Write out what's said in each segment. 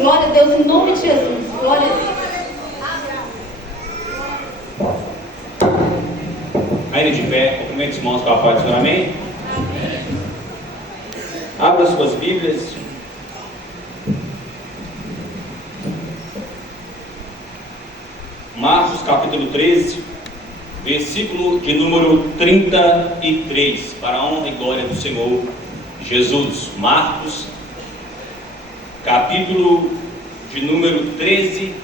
glória a Deus, em nome de Jesus. Glória a Deus. Ainda de pé, cumprimente os irmãos com a paz do Senhor, amém? Amém. Abra suas Bíblias. Marcos capítulo 13, versículo de número 33, para a honra e glória do Senhor Jesus. Marcos capítulo de número 13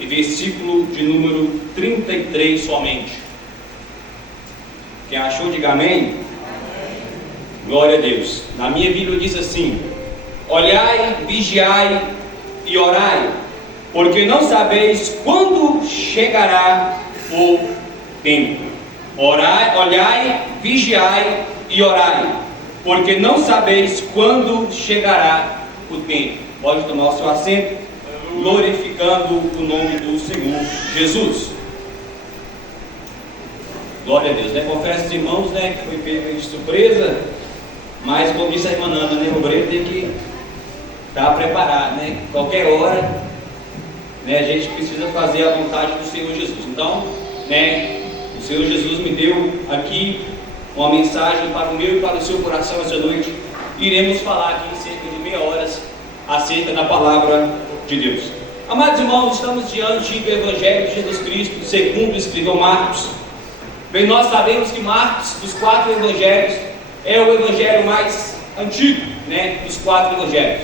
e versículo de número 33 somente. Quem achou, diga amém. Amém. Glória a Deus. Na minha Bíblia diz assim: olhai, vigiai e orai, porque não sabeis quando chegará o tempo. Orai, olhai, vigiai e orai, porque não sabeis quando chegará o tempo. Pode tomar o seu assento, glorificando o nome do Senhor Jesus. Glória a Deus, né? Confesso aos irmãos, né, que foi pego de surpresa, mas como disse a irmã Nanda, né, o obreiro tem que estar preparado, né? Qualquer hora, né, a gente precisa fazer a vontade do Senhor Jesus. Então, né, o Senhor Jesus me deu aqui uma mensagem para o meu e para o seu coração essa noite. Iremos falar aqui em cerca de meia hora acerca da palavra de Deus. Amados irmãos, estamos diante do Evangelho de Jesus Cristo, segundo o escritor Marcos. Bem, nós sabemos que Marcos, dos 4 evangelhos, é o evangelho mais antigo, né, dos 4 evangelhos.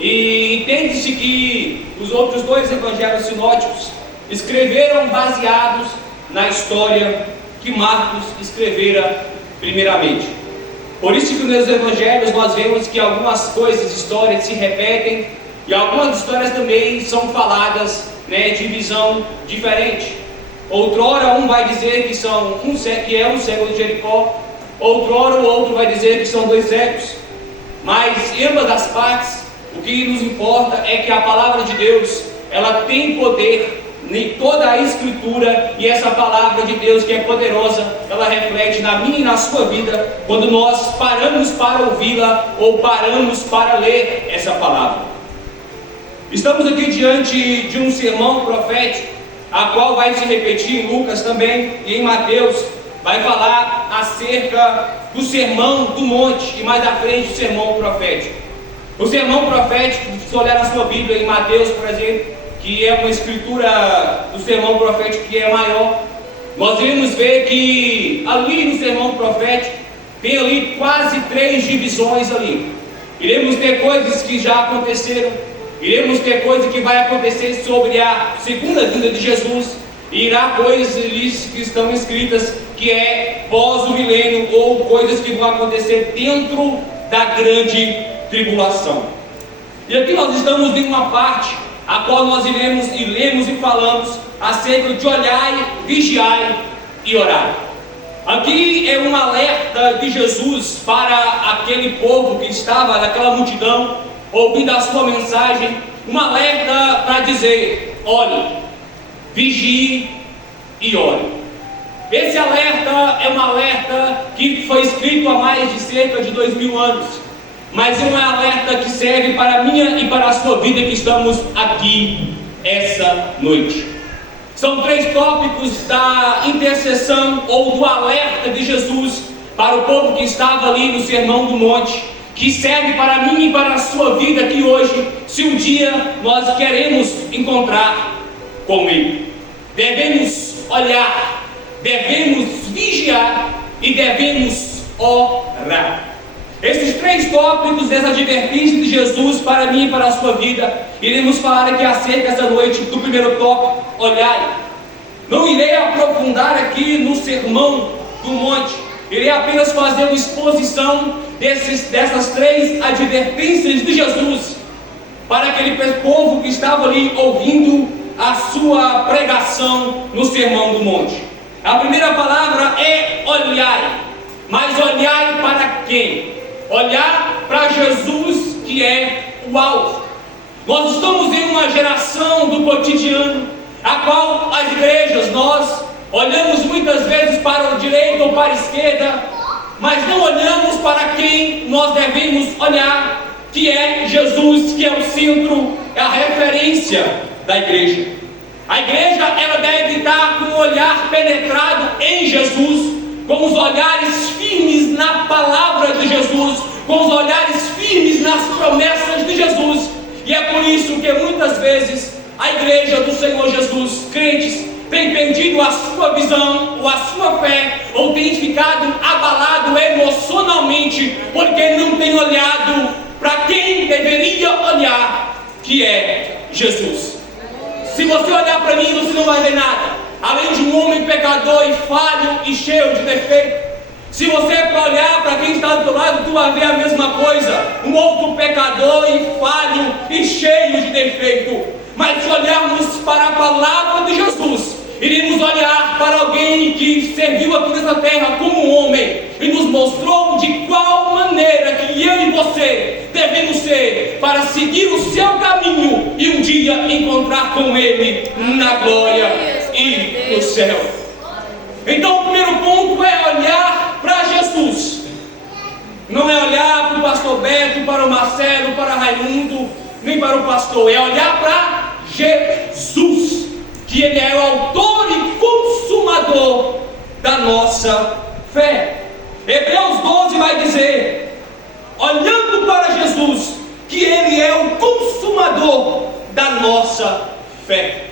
E entende-se que os outros 2 evangelhos sinóticos escreveram baseados na história que Marcos escrevera primeiramente. Por isso que nos evangelhos nós vemos que algumas coisas, histórias se repetem, e algumas histórias também são faladas, né, de visão diferente. Outrora um vai dizer que é um cego de Jericó, outrora o outro vai dizer que são 2 cegos. Mas em ambas as partes, o que nos importa é que a palavra de Deus, ela tem poder em toda a escritura, e essa palavra de Deus que é poderosa, ela reflete na minha e na sua vida, quando nós paramos para ouvi-la ou paramos para ler essa palavra. Estamos aqui diante de um sermão profético, a qual vai se repetir em Lucas também e em Mateus. Vai falar acerca do sermão do monte e mais à frente do sermão profético. O sermão profético, se olhar na sua Bíblia em Mateus, por exemplo, que é uma escritura do sermão profético que é maior, nós iremos ver que ali no sermão profético tem ali quase 3 divisões ali. Iremos ter coisas que já aconteceram, iremos ter coisas que vai acontecer sobre a segunda vinda de Jesus, e irá coisas ali que estão escritas que é pós o milênio, ou coisas que vão acontecer dentro da grande tribulação. E aqui nós estamos em uma parte a qual nós iremos e lemos e falamos acerca de olhai, vigiai e orai. Aqui é um alerta de Jesus para aquele povo que estava naquela multidão ouvindo a sua mensagem, um alerta para dizer: olhe, vigie e ore. Esse alerta é um alerta que foi escrito há mais de cerca de 2000 anos, mas é um alerta que serve para a minha e para a sua vida que estamos aqui essa noite. São 3 tópicos da intercessão ou do alerta de Jesus para o povo que estava ali no Sermão do Monte, que serve para a minha e para a sua vida aqui hoje, se um dia nós queremos encontrar com Ele. Devemos olhar, devemos vigiar e devemos orar. Esses 3 tópicos dessa advertência de Jesus para mim e para a sua vida, iremos falar aqui acerca essa noite do primeiro tópico: olhai. Não irei aprofundar aqui no Sermão do Monte, irei apenas fazer uma exposição dessas 3 advertências de Jesus para aquele povo que estava ali ouvindo a sua pregação no Sermão do Monte. A primeira palavra é olhai, mas olhai para quem? Olhar para Jesus, que é o alvo. Nós estamos em uma geração do cotidiano, a qual as igrejas, nós olhamos muitas vezes para a direita ou para a esquerda, mas não olhamos para quem nós devemos olhar, que é Jesus, que é o centro, é a referência da igreja. A igreja, ela deve estar com o olhar penetrado em Jesus, com os olhares firmes na palavra de Jesus, com os olhares firmes nas promessas de Jesus. E é por isso que muitas vezes a igreja do Senhor Jesus, crentes, tem perdido a sua visão, ou a sua fé, ou tem ficado abalado emocionalmente, porque não tem olhado para quem deveria olhar, que é Jesus. Se você olhar para mim, você não vai ver nada, além de um homem pecador e falho e cheio de defeito. Se você olhar para quem está do teu lado, tu vai ver a mesma coisa, um outro pecador e falho e cheio de defeito. Mas se olharmos para a palavra de Jesus, iremos olhar para alguém que serviu aqui nessa terra como um homem e nos mostrou de qual maneira que eu e você devemos ser para seguir o seu caminho e um dia encontrar com Ele na glória e no céu. Então o primeiro ponto é olhar para Jesus. Não é olhar para o pastor Beto, para o Marcelo, para o Raimundo, nem para o pastor. É olhar para Jesus, que Ele é o autor e consumador da nossa fé. Hebreus 12 vai dizer, olhando para Jesus, que Ele é o consumador da nossa fé.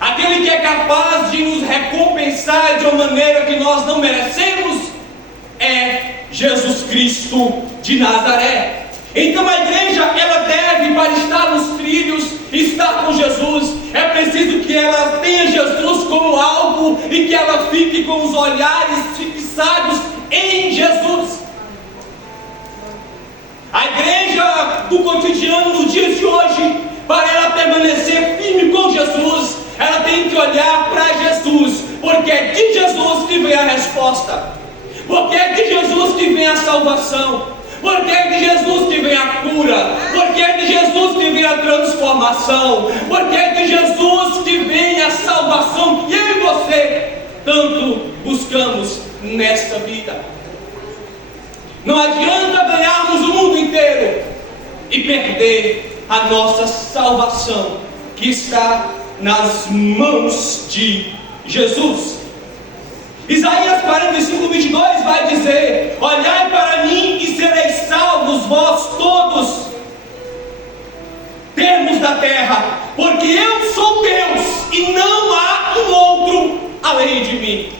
Aquele que é capaz de nos recompensar de uma maneira que nós não merecemos é Jesus Cristo de Nazaré. Então a igreja, ela deve, para estar nos trilhos, estar com Jesus, é preciso que ela tenha Jesus como alvo e que ela fique com os olhares fixados em Jesus. A igreja do cotidiano, nos dias de hoje, para ela permanecer firme com Jesus, ela tem que olhar para Jesus, porque é de Jesus que vem a resposta, porque é de Jesus que vem a salvação, porque é de Jesus que vem a cura, porque é de Jesus que vem a transformação, porque é de Jesus que vem a salvação que eu e você tanto buscamos nesta vida. Não adianta ganharmos o mundo inteiro e perder a nossa salvação, que está nas mãos de Jesus. Isaías 45:22 vai dizer, olhai para mim e sereis salvos vós todos, termos da terra, porque eu sou Deus e não há um outro além de mim.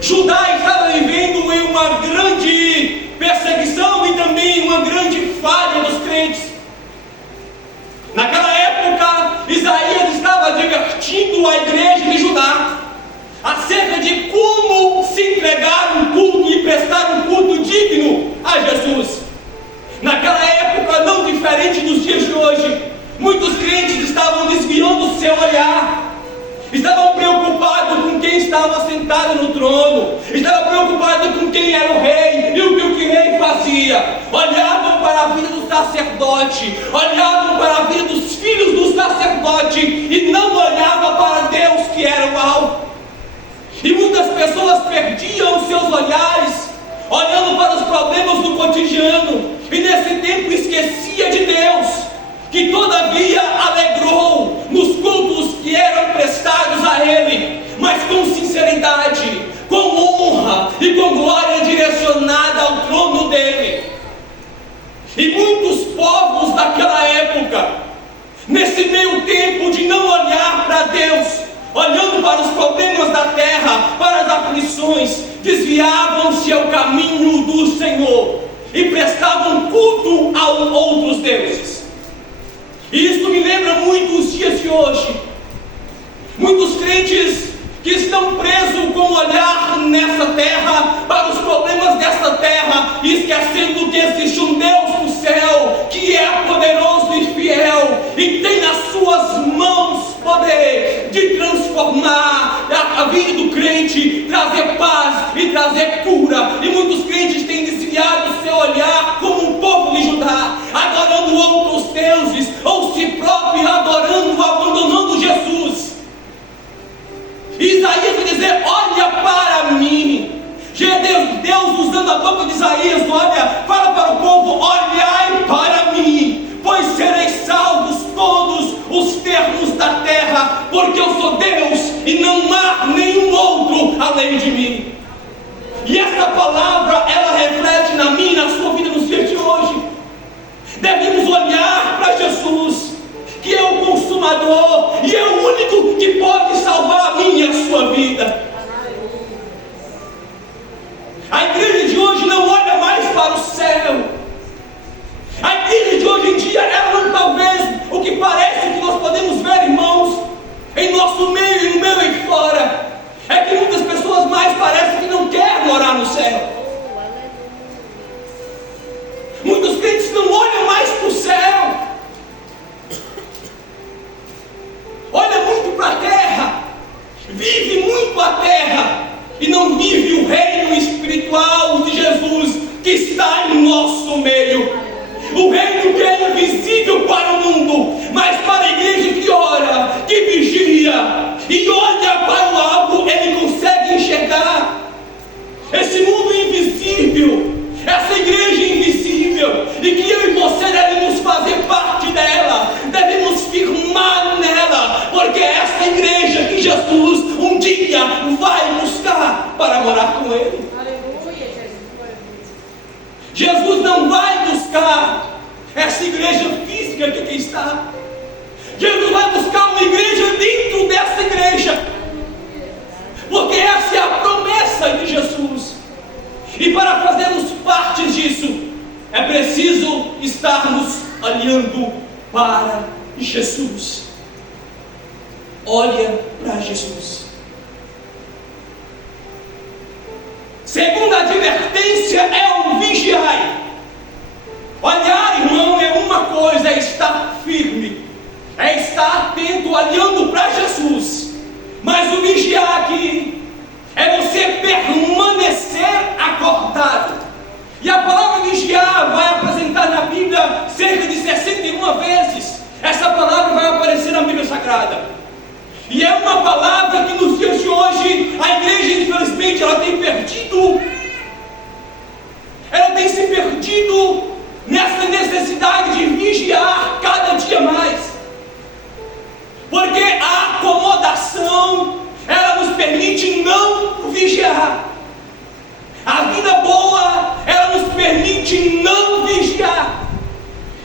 Judá estava vivendo em uma grande perseguição e também uma grande falha dos crentes. Naquela época, Isaías estava advertindo a igreja de Judá acerca de como se entregar um culto e prestar um culto digno a Jesus. Naquela época, não diferente dos dias de hoje, muitos crentes estavam desviando o seu olhar, estavam preocupados com quem estava sentado no trono, estavam preocupados com quem era o rei e o que o rei fazia. Olhavam para a vida do sacerdote, olhavam para a vida dos filhos do sacerdote e não olhavam para Deus, que era o alvo. E muitas pessoas perdiam seus olhares, olhando para os problemas do cotidiano, e nesse tempo esquecia de Deus, que todavia alegrou nos cultos que eram prestados a Ele, mas com sinceridade, com honra e com glória direcionada ao trono dEle. E muitos povos daquela época, nesse meio tempo de não olhar para Deus, olhando para os problemas da terra, para as aflições, desviavam-se ao caminho do Senhor e prestavam culto a outros deuses. E isso me lembra muito os dias de hoje. Muitos crentes que estão presos com o olhar nessa terra, para os problemas dessa terra, esquecendo que existe um Deus no céu, que é poderoso e fiel, e tem nas suas mãos poder de transformar a vida do crente, trazer paz e trazer cura. E muitos crentes têm desviado o seu olhar como um povo de Judá, adorando outros deuses, ou si próprio adorando, abandonando Jesus. Isaías vai dizer, olha para mim. Deus usando a boca de Isaías, olha, fala para o povo, olhai para mim, pois sereis salvos todos porque eu sou Deus e não há nenhum outro além de mim. E essa palavra, ela reflete na minha e na sua vida nos dias de hoje. Devemos olhar para Jesus, que é o consumador e é o único que pode salvar a minha e a sua vida. A igreja de hoje não olha mais para o céu. A igreja de hoje em dia, ela não talvez o que parece que nós podemos ver, irmãos, em nosso meio e no meio e fora, é que muitas pessoas mais parecem que não querem morar no céu. Muitos crentes não olham mais para o céu, olha muito para a terra, vive muito a terra e não vive o reino espiritual de Jesus que está em nosso meio. O reino que é invisível para o mundo, mas para a igreja que ora, que vigia e olha para o alvo, ele consegue enxergar esse mundo invisível, essa igreja invisível, e que eu e você devemos fazer parte dela, devemos firmar nela, porque é essa igreja que Jesus um dia vai buscar para morar com ele. Jesus não vai buscar essa igreja física que aqui está. Jesus vai buscar uma igreja dentro dessa igreja, porque essa é a promessa de Jesus. E para fazermos parte disso, é preciso estarmos olhando para Jesus. Olha para Jesus. Segunda advertência é o vigiai. Olhar, irmão, é uma coisa, é estar firme, é estar atento, olhando para Jesus. Mas o vigiar aqui é você permanecer acordado. E a palavra vigiar vai apresentar na Bíblia cerca de 61 vezes. Essa palavra vai aparecer na Bíblia Sagrada. E é uma palavra que nos dias de hoje a igreja, infelizmente, ela tem perdido. Ela tem se perdido nessa necessidade de vigiar cada dia mais. Porque a acomodação, ela nos permite não vigiar. A vida boa, ela nos permite não vigiar.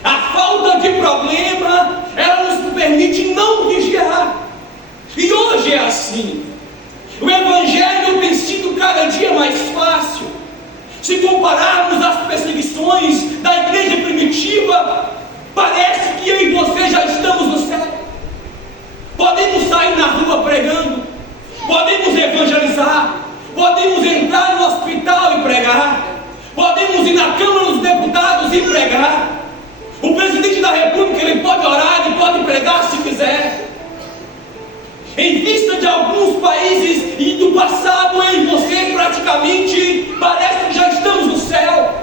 A falta de problema, ela nos permite não vigiar. E hoje é assim. O evangelho tem sido cada dia mais fácil. Se compararmos as perseguições da igreja primitiva, parece que eu e você já estamos no céu. Podemos sair na rua pregando, podemos evangelizar, podemos entrar no hospital e pregar, podemos ir na Câmara dos Deputados e pregar. O presidente da República, ele pode orar, ele pode pregar se quiser. Em vista de alguns países e do passado, eu e você praticamente parece que já estamos no céu.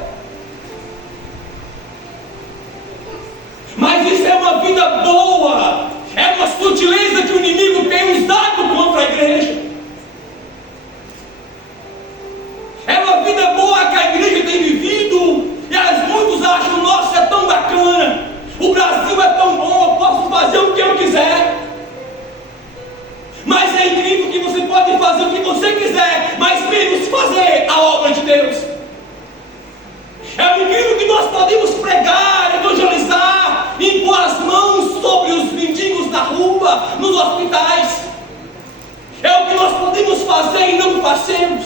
Mas isso é uma vida boa, é uma sutileza que o inimigo tem usado contra a igreja. É uma vida boa que a igreja tem vivido, e muitos acham, nossa, é tão bacana, o Brasil é tão bom, eu posso fazer o que eu quiser. Mas é incrível que você pode fazer o que você quiser, mas menos fazer a obra de Deus. É incrível que nós podemos pregar, evangelizar, impor as mãos sobre os mendigos na rua, nos hospitais. É o que nós podemos fazer e não fazemos.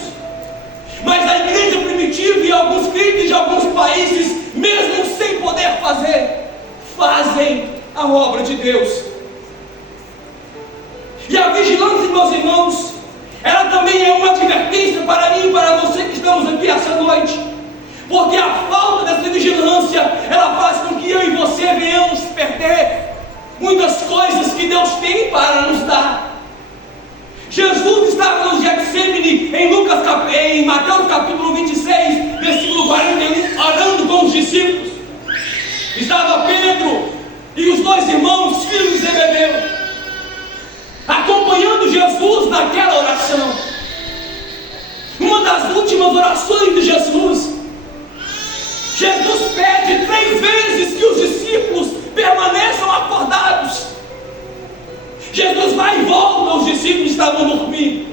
Mas a igreja primitiva e alguns crentes de alguns países, mesmo sem poder fazer, fazem a obra de Deus. E a vigilância, meus irmãos, ela também é uma advertência para mim e para você que estamos aqui essa noite. Porque a falta dessa vigilância, ela faz com que eu e você venhamos perder muitas coisas que Deus tem para nos dar. Jesus estava no Getsemane, em Mateus capítulo 26, versículo 41, orando com os discípulos. Estava Pedro e os dois irmãos, filhos de Zebedeu, acompanhando Jesus naquela oração. Uma das últimas orações de Jesus, Jesus pede 3 vezes que os discípulos permaneçam acordados. Jesus vai e estavam dormindo.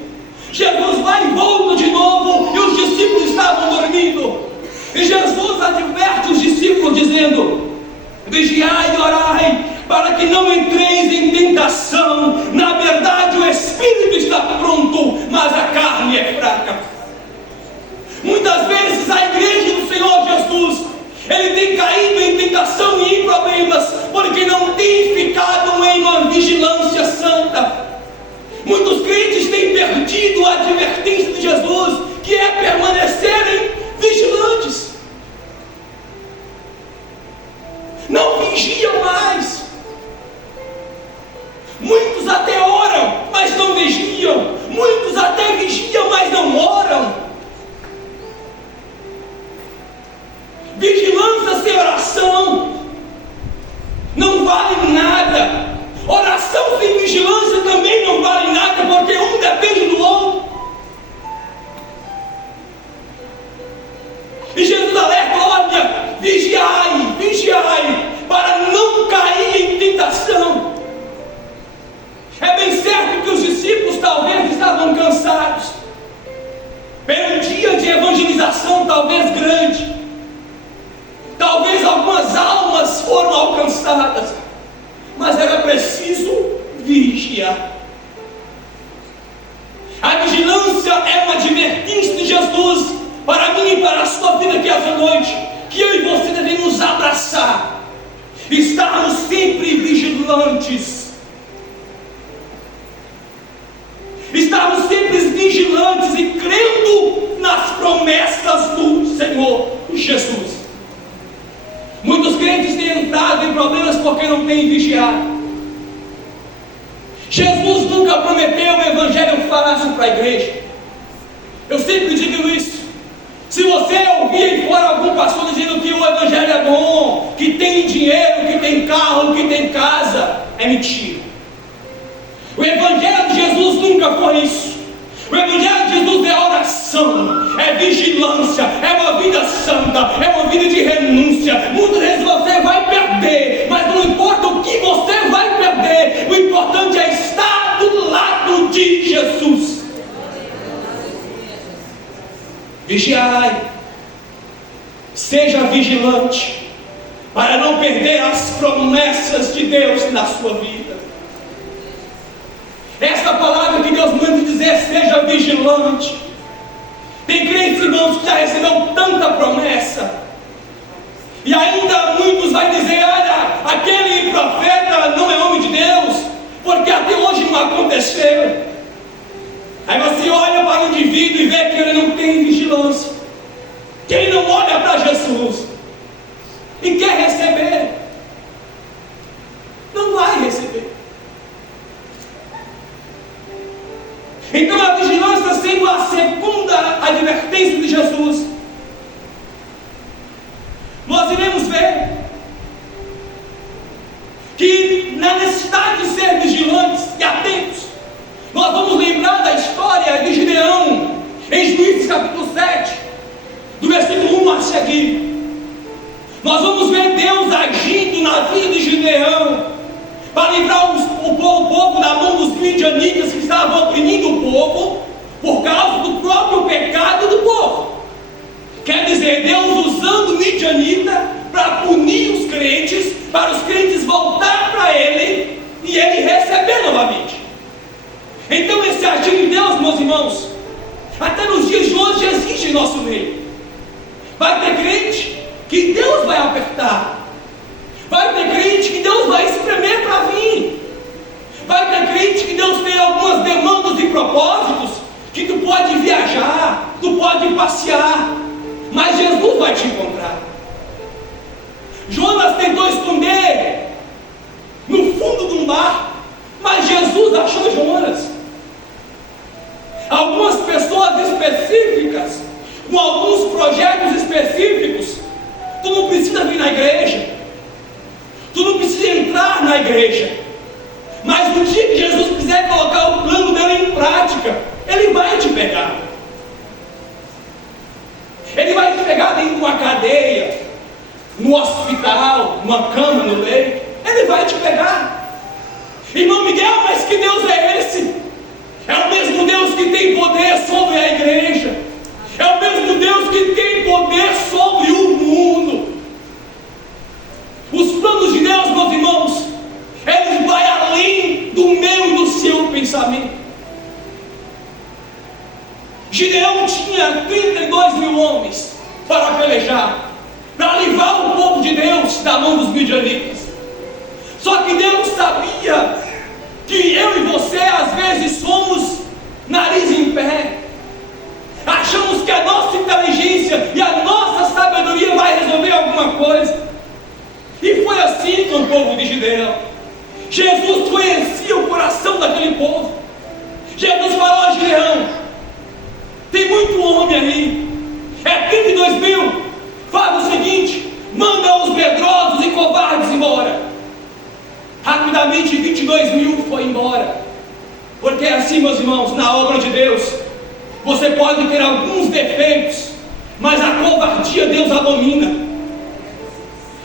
Jesus vai e volta de novo, e os discípulos estavam dormindo. E Jesus adverte os discípulos dizendo: vigiai e orai, para que não entreis em tentação. Na verdade o espírito está pronto, mas a carne é fraca. Muitas vezes a igreja do Senhor Jesus, ele tem caído em tentação e em problemas, porque não tem ficado em uma vigilância santa. Muitos crentes têm perdido a advertência de Jesus, que é permanecerem vigilantes. Não vigiam mais. Muitos até oram, mas não vigiam. Muitos até vigiam, mas não oram. Vigilância sem oração não vale nada. Oração sem vigilância também não vale nada, porque um depende do outro. E Jesus alerta: olha, vigiai, vigiai, para não cair em tentação. É bem certo que os discípulos talvez estavam cansados pelo dia de evangelização, talvez grande. Talvez algumas almas foram alcançadas, mas era preciso vigiar. A vigilância é uma advertência de Jesus para mim e para a sua vida aqui essa noite, que eu e você devemos abraçar, estarmos sempre vigilantes, estarmos sempre vigilantes e crendo nas promessas do Senhor Jesus. Muitos crentes têm entrado em problemas porque não têm vigiado. Jesus nunca prometeu um evangelho fácil para a igreja. Eu sempre digo isso. Se você ouvir fora algum pastor dizendo que o evangelho é bom, que tem dinheiro, que tem carro, que tem casa, é mentira. O evangelho de Jesus nunca foi isso. O evangelho de Jesus é oração, é vigilância, é uma vida santa, é uma vida de renúncia. Muitas vezes você vai perder, mas não importa o que você vai perder, o importante é estar do lado de Jesus. Vigiai, seja vigilante, para não perder as promessas de Deus na sua vida. Essa palavra que Deus manda dizer, seja vigilante. Tem crentes, irmãos, que já recebeu tanta promessa, e ainda muitos vão dizer: olha, aquele profeta não é homem de Deus, porque até hoje não aconteceu. Aí você olha para o indivíduo e vê que ele não tem vigilância, que ele não olha para Jesus e quer receber, não vai receber. Então a vigilância sendo a segunda advertência de Jesus, nós iremos ver que na necessidade de ser vigilantes e atentos, nós vamos lembrar da história de Gideão em Juízes capítulo 7, do versículo 1 a seguir. Nós vamos ver Deus agindo na vida de Gideão para livrar o povo da mão dos midianitas que estavam oprimindo o povo por causa do próprio pecado do povo. Quer dizer, Deus usando midianita para punir os crentes, para os crentes voltar para Ele e Ele receber novamente. Então esse agir de Deus, meus irmãos, até nos dias de hoje existe em nosso meio. Vai ter crente que Deus vai apertar, vai ter crente que Deus vai espremer para vir, vai ter crente que Deus tem algumas demandas e propósitos, que tu pode viajar, tu pode passear, mas Jesus vai te encontrar. Jonas tentou esconder no fundo de um mar, mas Jesus achou Jonas. Algumas pessoas específicas, com alguns projetos específicos, tu não precisa vir na igreja, tu não precisa entrar na igreja, mas no dia que Jesus quiser colocar o plano dele em prática, Ele vai te pegar. Ele vai te pegar dentro de uma cadeia, no hospital, numa cama, no leito. Ele vai te pegar. Irmão Miguel, mas que Deus é esse? É Deus que tem poder sobre a igreja, é o mesmo Deus que tem poder sobre o mundo. Os planos de Deus, meus irmãos, eles vão além do meu e do seu pensamento. Gideão tinha 32 mil homens para pelejar, para livrar o povo de Deus da mão dos midianitas. Só que Deus sabia que eu e você às vezes somos nariz em pé, achamos que a nossa inteligência e a nossa sabedoria vai resolver alguma coisa. E foi assim com o povo de Gideão. Jesus conhecia o coração daquele povo. Jesus falou a Gideão: tem muito homem aí, é 32 mil, faz o seguinte, manda os medrosos e covardes embora. Rapidamente 22 mil foi embora. Porque é assim, meus irmãos, na obra de Deus, você pode ter alguns defeitos, mas a covardia Deus abomina.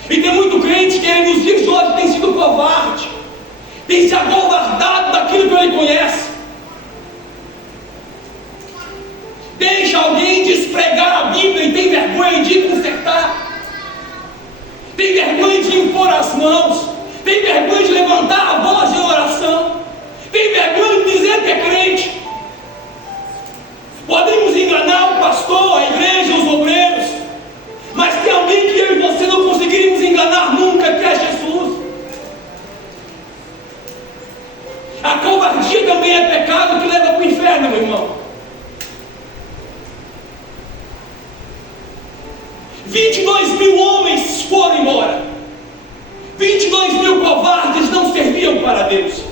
E tem muito crente que nos dias de hoje tem sido covarde, tem se acovardado daquilo que ele conhece. Deixa alguém despregar a Bíblia e tem vergonha de consertar, tem vergonha de impor as mãos, tem vergonha de levantar a voz em oração, tem vergonha de dizer que é crente. Podemos enganar o pastor, a igreja, os obreiros, mas tem alguém que eu e você não conseguiríamos enganar nunca, que é Jesus. A covardia também é pecado que leva para o inferno, meu irmão. 22 mil homens foram embora. 22 mil covardes não serviam para Deus.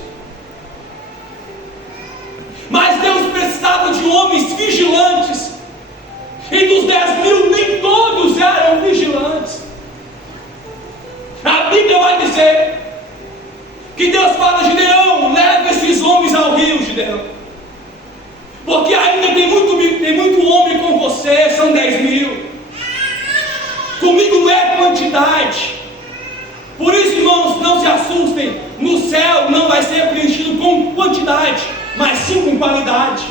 Mas Deus precisava de homens vigilantes. E dos 10 mil, nem todos eram vigilantes. A Bíblia vai dizer que Deus fala a Gideão: leva esses homens ao rio, Gideão, porque ainda tem muito homem com você. São 10 mil. Comigo não é quantidade. Por isso, irmãos, não se assustem. No céu não vai ser preenchido com quantidade, mas sim com qualidade.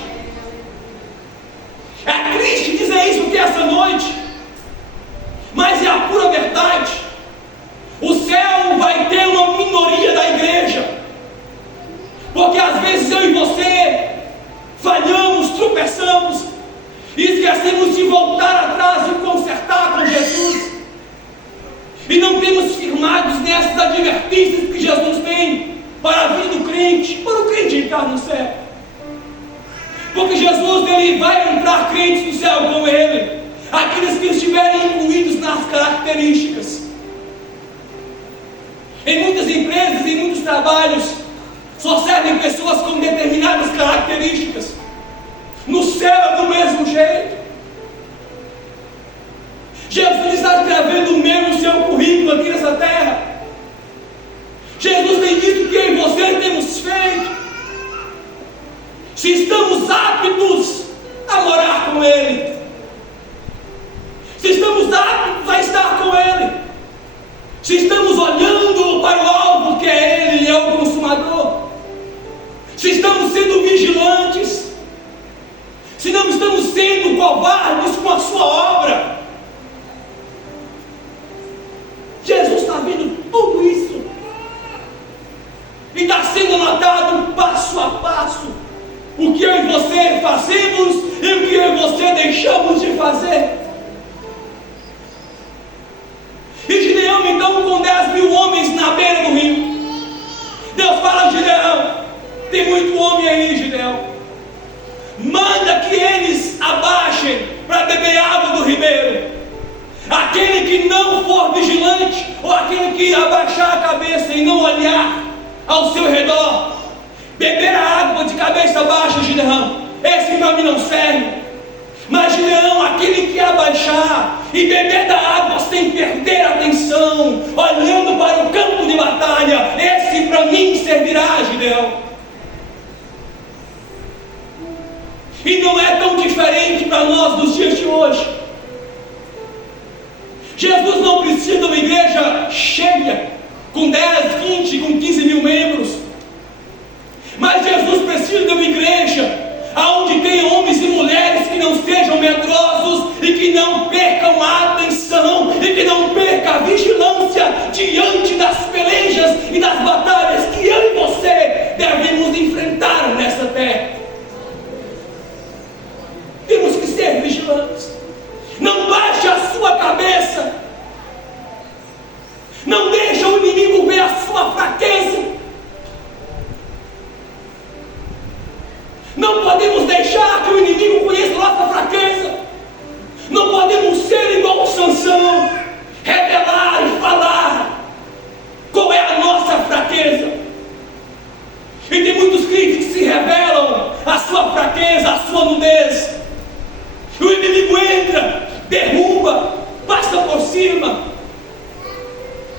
É triste dizer isso aqui essa noite, mas é a pura verdade. O céu vai ter uma minoria da igreja, porque às vezes eu e você falhamos, tropeçamos e esquecemos de voltar atrás e consertar com Jesus, e não temos firmados nessas advertências que Jesus tem para a vida do crente, para o crente entrar no céu. Porque Jesus, ele vai entrar crentes no céu com ele, aqueles que estiverem incluídos nas características. Em muitas empresas, em muitos trabalhos, só servem pessoas com determinadas características. No céu é do mesmo jeito. Jesus está escrevendo o meu e o seu currículo aqui nessa terra. Jesus tem dito que eu e você temos feito, se estamos aptos a morar com Ele, se estamos aptos a estar com Ele, se estamos olhando para o alvo que é Ele, Ele é o consumador, se estamos sendo vigilantes, se não estamos sendo covardes com a sua obra. Jesus está vendo tudo isso e está sendo notado passo a passo o que eu e você fazemos e o que eu e você deixamos de fazer. E Gideão, então, com 10 mil homens na beira do rio, Deus fala a Gideão: tem muito homem aí, Gideão, manda que eles abaixem para beber água do ribeiro. Aquele que não for vigilante, ou aquele que abaixar a cabeça e não olhar ao seu redor, beber a água de cabeça baixa, Gideão, esse para mim não serve. Mas Gideão, aquele que abaixar e beber da água sem perder a atenção, olhando para o campo de batalha, esse para mim servirá, Gideão. E não é tão diferente para nós nos dias de hoje. Jesus não precisa de uma igreja cheia, com 10, 20, com 15 mil membros. Mas Jesus precisa de uma igreja onde perto. Temos que ser vigilantes. Não baixe a sua cabeça. Não deixe o inimigo ver a sua fraqueza. Não podemos deixar que o inimigo conheça a nossa fraqueza. Não podemos ser igual Sansão, revelar e falar qual é a nossa fraqueza. E tem muitos crentes que se revelam a sua fraqueza, a sua nudez. E o inimigo entra, derruba, passa por cima,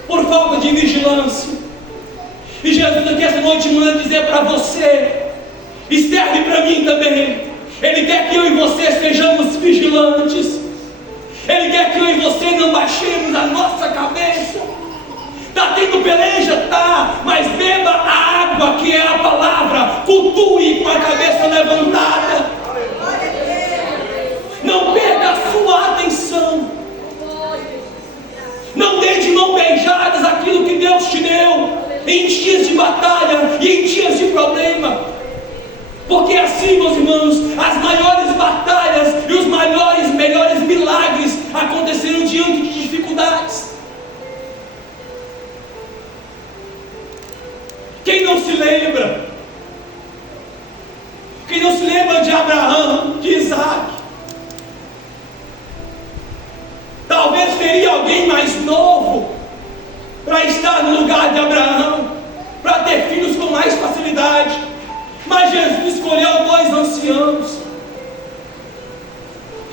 por falta de vigilância. E Jesus aqui essa noite manda dizer para você, e serve para mim também. Ele quer que eu e você sejamos vigilantes. Ele quer que eu e você não baixemos a nossa cabeça. Está tendo peleja? Tá, mas beba a água que é a palavra. Cultue com a cabeça levantada. Não perca a sua atenção. Não dê de mão beijadas aquilo que Deus te deu em dias de batalha e em dias de problema. Porque assim, meus irmãos, as maiores batalhas e os melhores milagres aconteceram diante de dificuldades. Quem não se lembra? Quem não se lembra de Abraão, de Isaac? Talvez teria alguém mais novo para estar no lugar de Abraão, para ter filhos com mais facilidade. Mas Jesus escolheu 2 anciãos.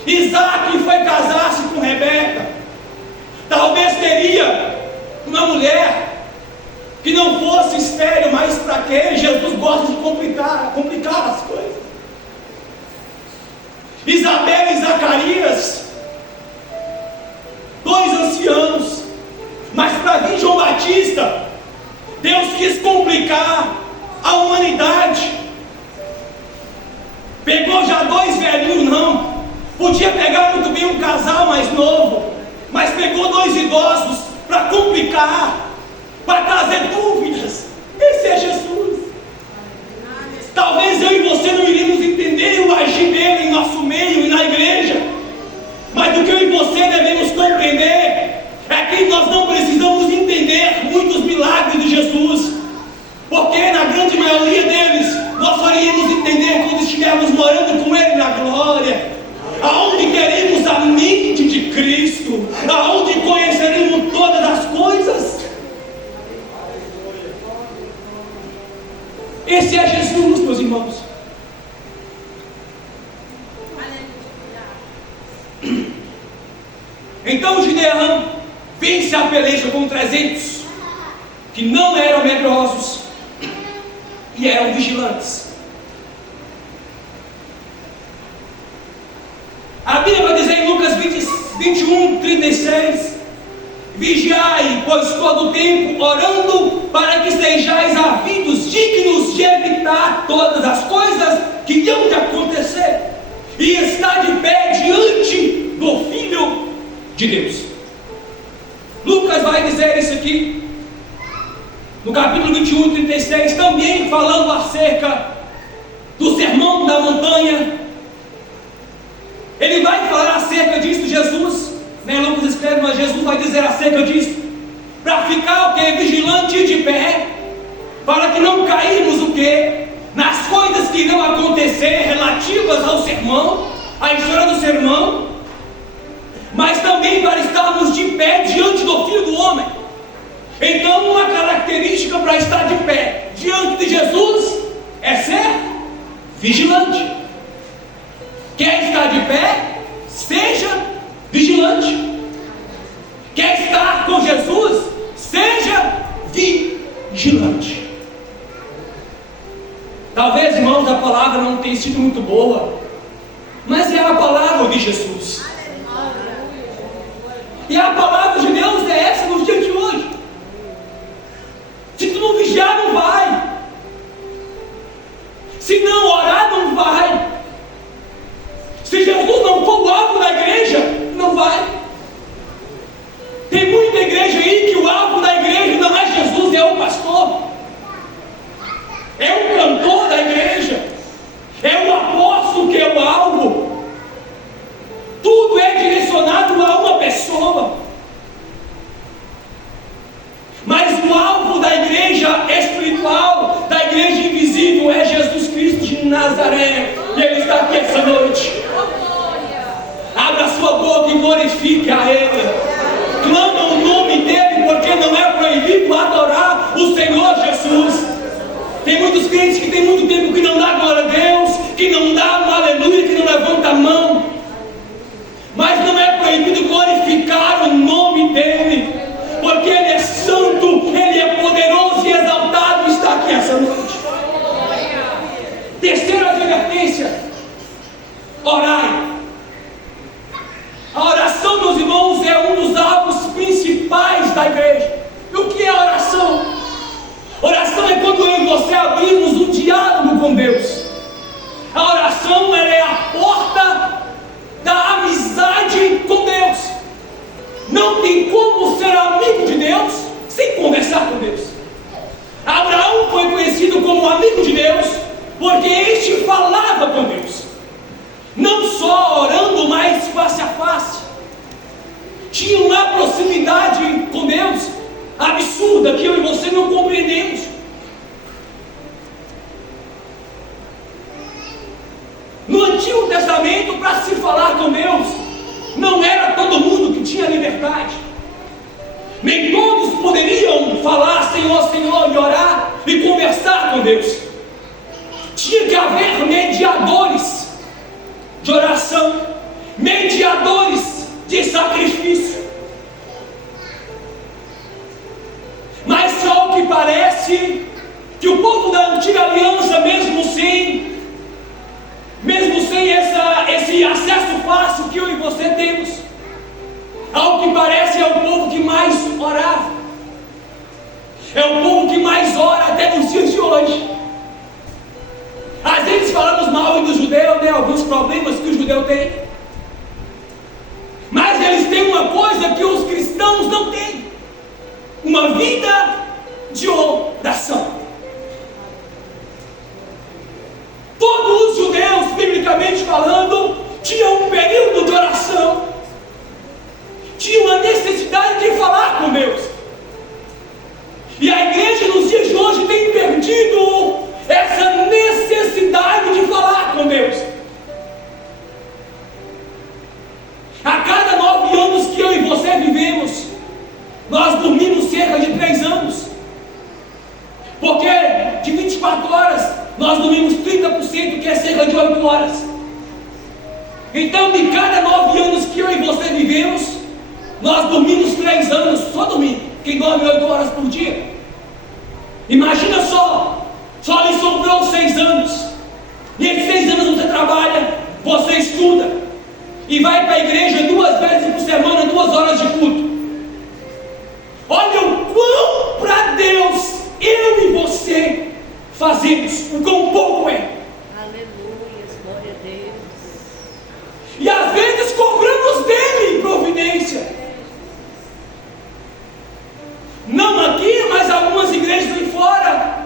Isaac foi casar-se com Rebeca. Talvez teria uma mulher que não fosse estéril, mas para quê? Jesus gosta de complicar as coisas. Isabel e Zacarias, 2 anciãos. Mas para vir João Batista, Deus quis complicar a humanidade. Pegou já 2 velhinhos, não. Podia pegar muito bem um casal mais novo, mas pegou 2 idosos para complicar, para trazer dúvidas. Esse é Jesus. Talvez eu e você não iremos entender o agir dele em nosso meio e na igreja, mas o que eu e você devemos compreender é que nós não precisamos entender muitos milagres de Jesus, porque na grande maioria deles nós só iremos entender quando estivermos morando com Ele na glória, aonde queremos a mente de Cristo, aonde conheceremos todas as coisas. Esse é Jesus, meus irmãos. Então Gideão vence a peleja com 300 que não eram medrosos e eram vigilantes. A Bíblia vai dizer em Lucas 21, 36: vigiai, pois todo o tempo orando, para que sejais havidos dignos de evitar todas as coisas que hão de acontecer, e estar de pé diante do Filho de Deus. Lucas vai dizer isso aqui no capítulo 21, 36, também falando acerca do sermão da montanha. Ele vai falar acerca disso, Jesus, né? Lucas escreve, mas Jesus vai dizer acerca disso, para ficar o que? Vigilante e de pé, para que não cairmos o que? Nas coisas que irão acontecer relativas ao sermão, à história do sermão, mas também para estarmos de pé diante do Filho do Homem. Então, uma característica para estar de pé diante de Jesus é ser vigilante. Quer estar de pé? Seja vigilante. Quer estar com Jesus? Seja vigilante. Talvez, irmãos, a palavra não tenha sido muito boa, mas é a palavra de Jesus. E a palavra de Deus é essa nos dias de hoje. Se tu não vigiar, não vai. Se não orar, não vai. Se Jesus não for o alvo da igreja, não vai. Tem muita igreja aí que o alvo da igreja não é Jesus, é o pastor, é o cantor da igreja, Tem muitos crentes que tem muito tempo que não dá glória a Deus, que não dá um aleluia, que não levanta a mão. Mas não é proibido glorificar o nome dEle, porque Ele é santo, Ele é poderoso e exaltado e está aqui essa noite. Terceira advertência: orai. A oração, meus irmãos, é um dos alvos principais da igreja. E o que é oração? Oração é quando eu e você abrimos um diálogo com Deus. A oração, ela é a porta da amizade com Deus. Não tem como ser amigo de Deus sem conversar com Deus. Abraão foi conhecido como amigo de Deus porque este falava com Deus, não só orando, mas face a face. Tinha uma proximidade com Deus absurda que eu e você não compreendemos. No Antigo Testamento, para se falar com Deus, não era todo mundo que tinha liberdade. Nem todos poderiam falar Senhor, Senhor, e orar e conversar com Deus. Tinha que haver mediadores de oração, mediadores de sacrifício. Mas ao que parece que o povo da antiga aliança, mesmo sem esse acesso fácil que eu e você temos, ao que parece é o povo que mais orava, é o povo que mais ora até nos dias de hoje. Às vezes falamos mal do judeu, né? Alguns problemas que o judeu tem, mas eles têm uma coisa que os cristãos não têm: uma vida de oração. Todos os judeus, biblicamente falando, tinham um período de oração, tinham uma necessidade de falar com Deus. E a igreja nos dias de hoje tem perdido essa necessidade de falar com Deus. A cada 9 anos que eu e você vivemos, nós dormimos cerca de 3 anos, porque de 24 horas nós dormimos 30%, que é cerca de 8 horas. Então, de cada 9 anos que eu e você vivemos, nós dormimos 3 anos, só dormindo. Quem dorme 8 horas por dia? Imagina só lhe sobrou 6 anos, e esses 6 anos você trabalha, você estuda, e vai para a igreja 2 vezes por semana, 2 horas de culto. Olha o quão para Deus eu e você fazemos, o quão pouco é. Aleluia, glória a Deus. E às vezes cobramos dele providência. Não aqui, mas algumas igrejas aí fora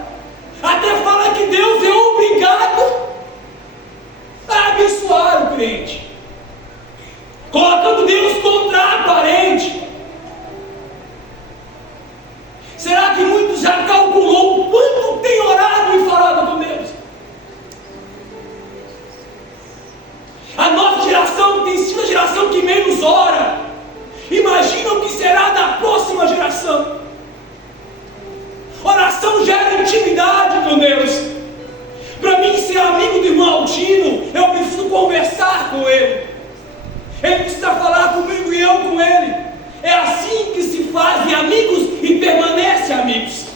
até fala que Deus é obrigado a abençoar o crente, colocando Deus contra a parente. Será que muitos já calculou o quanto tem orado e falado com Deus? A nossa geração tem sido a geração que menos ora. Imagina o que será da próxima geração. Oração gera intimidade com Deus. Para mim ser amigo do irmão Altino, eu preciso conversar com ele. Ele precisa falar comigo e eu com ele. É assim que se fazem amigos e permanecem amigos.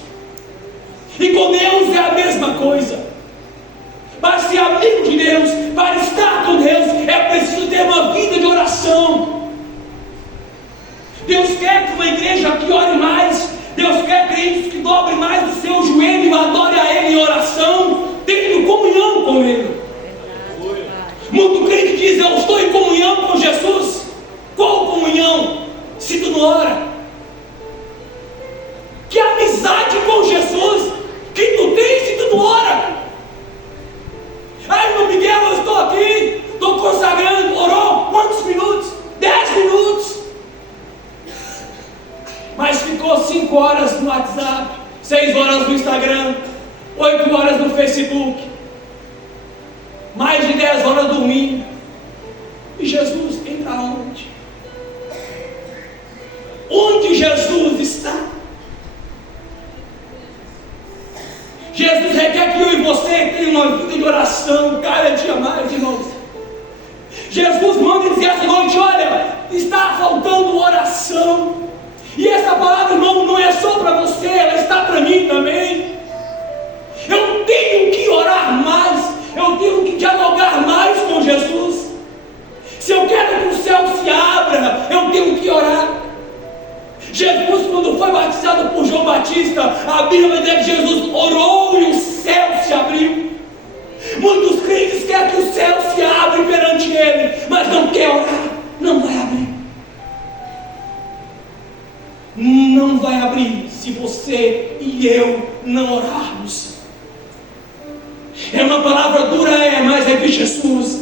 E com Deus é a mesma coisa. Para ser amigo de Deus, para estar com Deus, é preciso ter uma vida de oração. Deus quer que uma igreja que ore mais. Deus quer crentes que dobrem mais o seu joelho e adore a Ele em oração, tendo comunhão com Ele. Muito crente diz: eu estou em comunhão com Jesus. Qual comunhão? Se tu não ora. Que amizade com Jesus que tu tens se tu não ora? Ai, meu Miguel, eu estou aqui, estou consagrando. Orou quantos minutos? 10 minutos. Mas ficou 5 horas no WhatsApp, 6 horas no Instagram, 8 horas no Facebook, mais de 10 horas dormindo. E Jesus entra onde? Onde Jesus está? Jesus requer você tem uma vida de oração cada dia mais, irmãos. Jesus manda dizer essa noite: olha, está faltando oração. E essa palavra, irmão, não é só para você, ela está para mim também. Eu tenho que orar mais, eu tenho que dialogar mais com Jesus. Se eu quero que o céu se abra, eu tenho que orar. Jesus, quando foi batizado por João Batista, a Bíblia vai dizer que Jesus orou e o céu se abriu. Muitos crentes querem que o céu se abra perante ele, mas não quer orar, não vai abrir. Não vai abrir se você e eu não orarmos. É uma palavra dura, mas é de Jesus.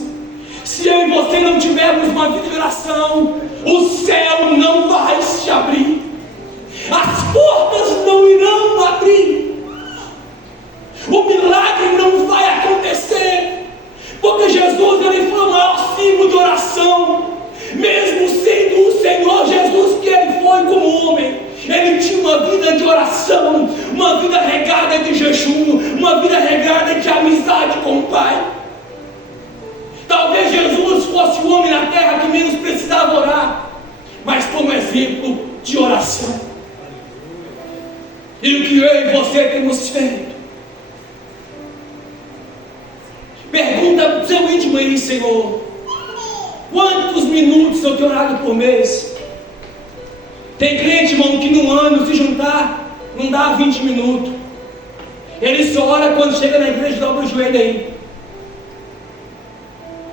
Se eu e você não tivermos uma vida de oração, o céu não vai se abrir, as portas não irão abrir, o milagre não vai acontecer, porque Jesus, ele foi o maior símbolo de oração. Mesmo sendo o Senhor Jesus que ele foi como homem, ele tinha uma vida de oração, uma vida regada de jejum, uma vida regada de amizade com o Pai. Talvez Jesus fosse o homem na terra que menos precisava orar, mas como exemplo de oração. E o que eu e você temos feito? Pergunta para o seu íntimo aí: Senhor, quantos minutos eu tenho orado por mês? Tem crente, irmão, que no ano, se juntar, não dá 20 minutos. Ele só ora quando chega na igreja e dobra o joelho aí.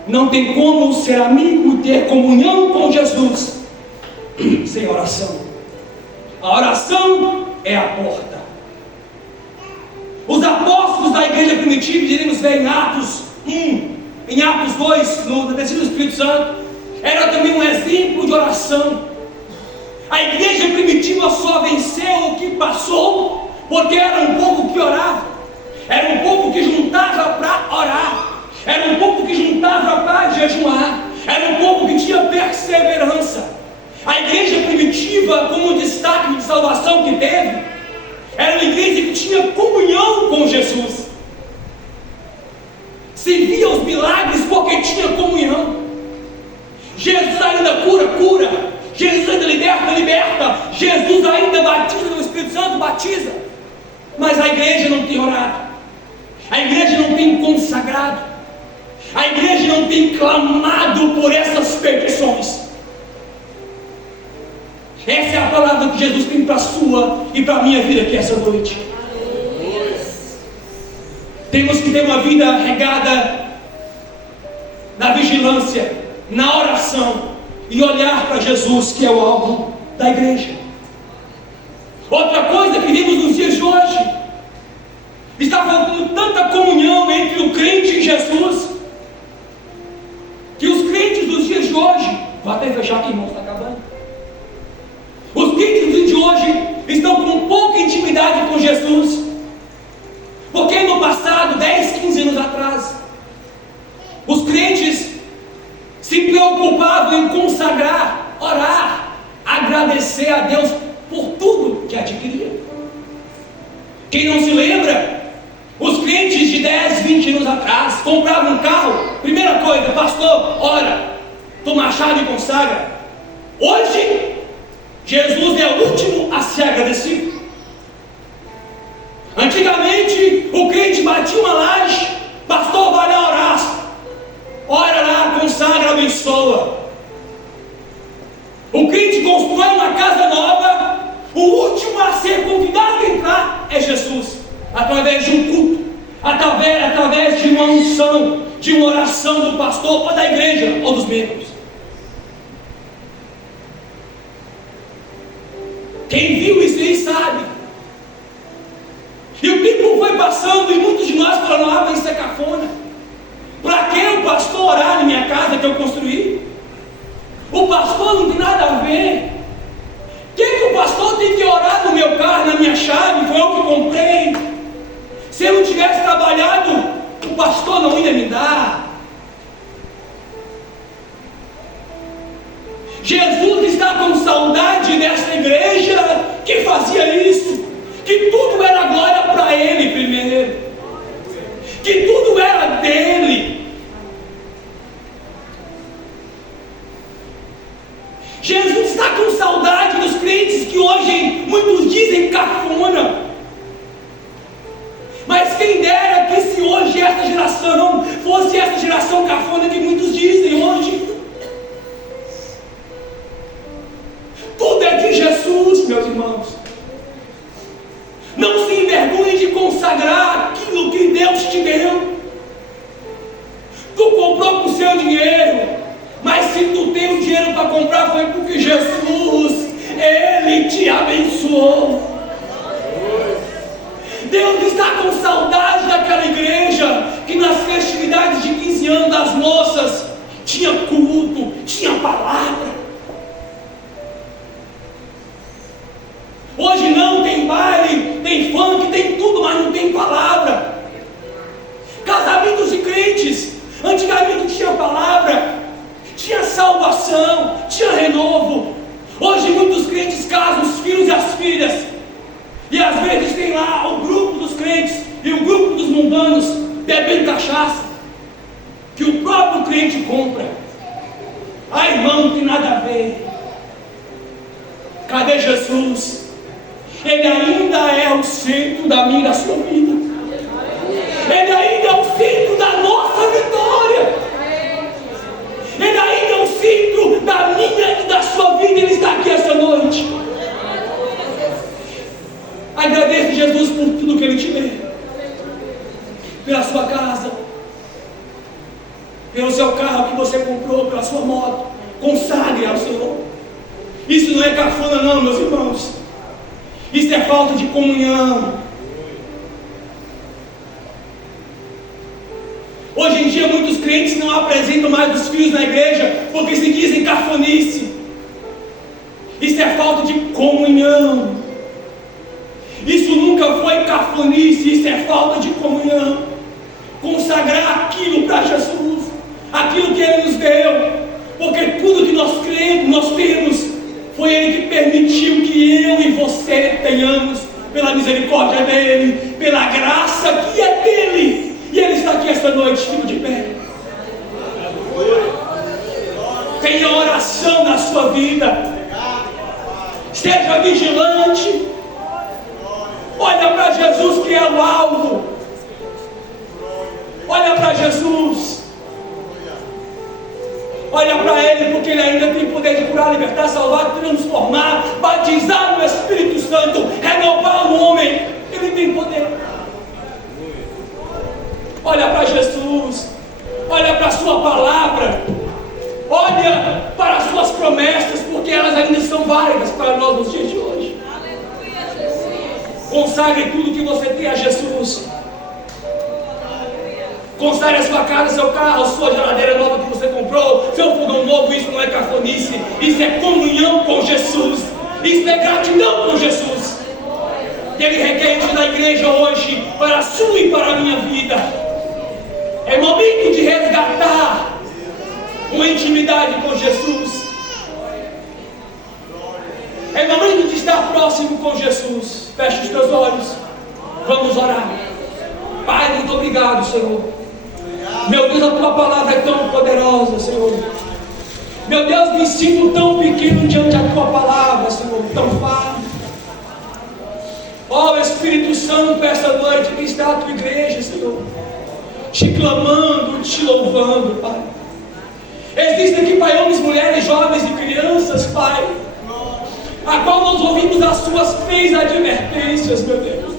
Não tem como ser amigo e ter comunhão com Jesus sem oração. A oração é a porta. Os apóstolos da igreja primitiva, iremos ver em Atos 1, em Atos 2, no descida do Espírito Santo, era também um exemplo de oração. A igreja primitiva só venceu o que passou porque era um povo que orava, era um povo que juntava para orar, era um povo que juntava para jejuar, era um povo que tinha perseverança. A igreja primitiva, como destaque de salvação que teve, era uma igreja que tinha comunhão com Jesus. Se via os milagres porque tinha comunhão. Jesus ainda cura. Jesus ainda liberta. Jesus ainda batiza no Espírito Santo, batiza. Mas a igreja não tem orado. A igreja não tem consagrado. A igreja não tem clamado por essas petições. Essa é a palavra que Jesus tem para a sua e para a minha vida aqui essa noite. Temos que ter uma vida regada na vigilância, na oração e olhar para Jesus, que é o alvo da igreja. Outra coisa que vimos nos dias de hoje, está faltando tanta comunhão entre o crente e Jesus, que os crentes dos dias de hoje, vou até fechar aqui, irmão, está acabando. Os crentes dos dias de hoje estão com pouca intimidade com Jesus, porque no passado, 10, 15 anos atrás, os crentes se preocupavam em consagrar, orar, agradecer a Deus por tudo que adquiria. Quem não se lembra, os crentes de 10, 20 anos atrás compravam um carro, primeira coisa: pastor, ora, toma a chave e consagra. Hoje, Jesus é o último a ser agradecido. Antigamente, o crente batia uma laje, pastor, vai lá orar, ora lá, consagra, abençoa. O crente constrói uma casa nova, o último a ser convidado a entrar é Jesus, através de um culto, através de uma unção, de uma oração do pastor, ou da igreja, ou dos membros. Quem viu isso aí sabe. E o tempo foi passando e muitos de nós falaram: isso é cafona. Para que o pastor orar na minha casa que eu construí? O pastor não tem nada a ver. Que o pastor tem que orar no meu carro, na minha chave? Foi eu que comprei. Se eu não tivesse trabalhado, o pastor não ia me dar. Jesus está com saudade dessa igreja que fazia isso, que tudo era glória para Ele primeiro, se tu tem o dinheiro para comprar, foi porque Jesus, Ele te abençoou. Deus está com saudade daquela igreja que nas festividades de 15 anos das moças tinha culto, tinha palavra. Hoje não, tem baile, tem funk, tem tudo, mas não tem palavra. Casamentos de crentes, antigamente tinha palavra, tinha salvação, tinha renovo. Hoje muitos crentes casam os filhos e as filhas, e às vezes tem lá o grupo dos crentes e o grupo dos mundanos bebendo cachaça, que o próprio crente compra. Ah, irmão, não tem nada a ver. Cadê Jesus? Ele ainda é o centro da minha e da sua vida. Ele ainda é o centro da nossa vitória. Ele ainda é o centro da minha e da sua vida. Ele está aqui essa noite. Agradeça Jesus por tudo que Ele te deu, pela sua casa, pelo seu carro que você comprou, pela sua moto. Consagre ao Senhor. Isso não é cafona não, meus irmãos. Isso é falta de comunhão. Hoje em dia muitos crentes não apresentam mais os filhos na igreja porque se dizem cafonice. Isso é falta de comunhão. Isso nunca foi cafonice, isso é falta de comunhão. Consagrar aquilo para Jesus, aquilo que Ele nos deu, porque tudo que nós cremos, nós temos, foi Ele que permitiu que eu e você tenhamos, pela misericórdia dEle, pela graça que é dEle. E Ele está aqui esta noite, fico de pé. Tenha oração na sua vida. Esteja vigilante. Olha para Jesus que é o alvo. Olha para Jesus. Olha para Ele, porque Ele ainda tem poder de curar, libertar, salvar, transformar, batizar no Espírito Santo, renovar o homem. Ele tem poder. Olha para Jesus. Olha para a sua palavra. Olha para as suas promessas, porque elas ainda são válidas para nós nos dias de hoje. Consagre tudo que você tem a Jesus. Consagre a sua casa, seu carro, a sua geladeira nova que você comprou, seu fogão novo. Isso não é cafonice, isso é comunhão com Jesus, isso é gratidão com Jesus. E Ele requer isso da igreja hoje, para a sua e para a minha vida. É momento de resgatar uma intimidade com Jesus. É momento de estar próximo com Jesus. Feche os teus olhos. Vamos orar. Pai, muito obrigado, Senhor. Meu Deus, a Tua palavra é tão poderosa, Senhor. Meu Deus, me sinto tão pequeno diante da Tua palavra, Senhor, tão falho. Ó Espírito Santo, essa noite que está a Tua igreja, Senhor, te clamando, te louvando, Pai. Existem aqui, Pai, homens, mulheres, jovens e crianças, Pai, a qual nós ouvimos as Suas 3 advertências, meu Deus.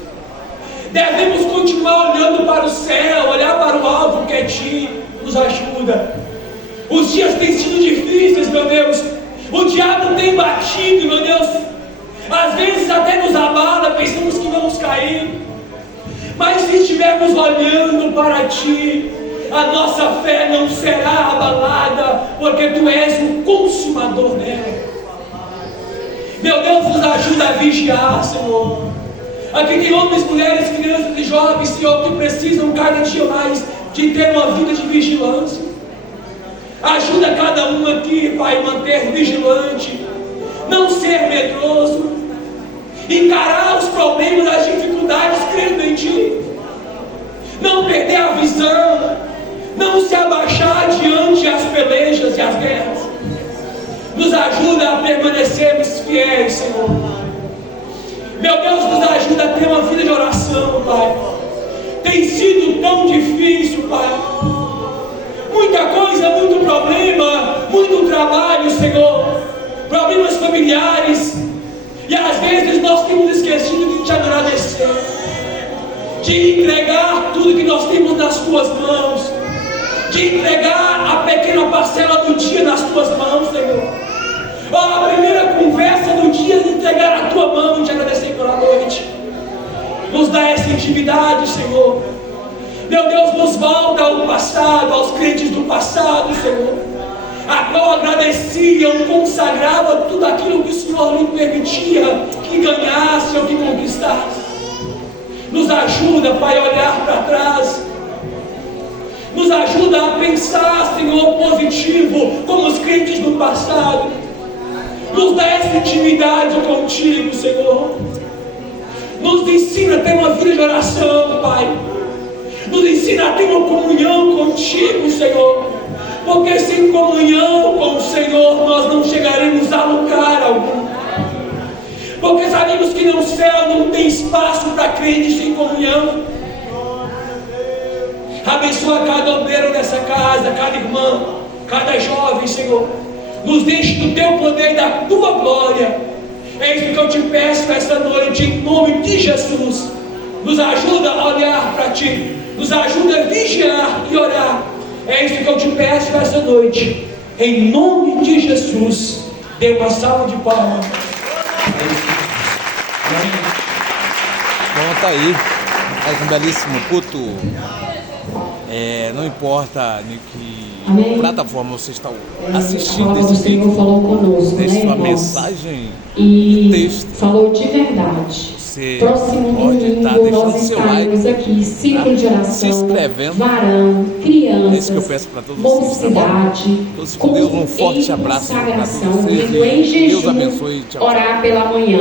Devemos continuar olhando para o céu, olhar para o alto que é Ti, nos ajuda. Os dias têm sido difíceis, meu Deus. O diabo tem batido, meu Deus. Às vezes até nos abala, pensamos que vamos cair. Mas se estivermos olhando para Ti, a nossa fé não será abalada, porque Tu és o consumador dela. Meu Deus, nos ajuda a vigiar, Senhor. Aqui tem homens, mulheres, crianças e jovens, Senhor, que precisam cada dia mais de ter uma vida de vigilância. Ajuda cada um aqui, Pai, manter vigilante, não ser medroso, encarar os problemas, as dificuldades, crendo em Ti, não perder a visão, não se abaixar diante as pelejas e as guerras. Nos ajuda a permanecermos fiéis, Senhor. Meu Deus, nos ajuda a ter uma vida de oração, Pai. Tem sido tão difícil, Pai. Muita coisa, muito problema, muito trabalho, Senhor. Problemas familiares. E às vezes nós temos esquecido de Te agradecer, de entregar tudo que nós temos nas Tuas mãos, de entregar a pequena parcela do dia nas tuas mãos, Senhor. A primeira conversa do dia de entregar a tua mão e te agradecer pela noite. Nos dá essa intimidade, Senhor. Meu Deus, nos volta ao passado, aos crentes do passado, Senhor, a qual agradeciam, consagravam tudo aquilo que o Senhor lhe permitia que ganhasse ou que conquistasse. Nos ajuda, Pai, a olhar para trás. Nos ajuda a pensar, Senhor, positivo, como os crentes do passado. Nos dá essa intimidade contigo, Senhor. Nos ensina a ter uma vida de oração, Pai. Nos ensina a ter uma comunhão contigo, Senhor. Porque sem comunhão com o Senhor nós não chegaremos a lugar algum. Porque sabemos que no céu não tem espaço para crentes sem comunhão. Abençoa cada obreiro dessa casa, cada irmã, cada jovem, Senhor. Nos enche do teu poder e da tua glória. É isso que eu te peço essa noite, em nome de Jesus. Nos ajuda a olhar para ti. Nos ajuda a vigiar e orar. É isso que eu te peço essa noite. Em nome de Jesus. Dê uma salva de palmas. Bom, tá aí. Mais um belíssimo culto. Não importa em que plataforma você está assistindo esse vídeo, falou conosco, deixe sua irmãos? mensagem E texto. falou de verdade. Você Próximo pode estar domingo deixando nós seu estaremos like, aqui, ciclo de oração, se inscrevendo. varão, É isso que eu crianças, peço para todos vocês, tá bom? mocidade, Todos com Deus, um forte abraço para consagração, todos vocês. vindo em Deus jejum, abençoe. Tchau, tchau. orar pela manhã.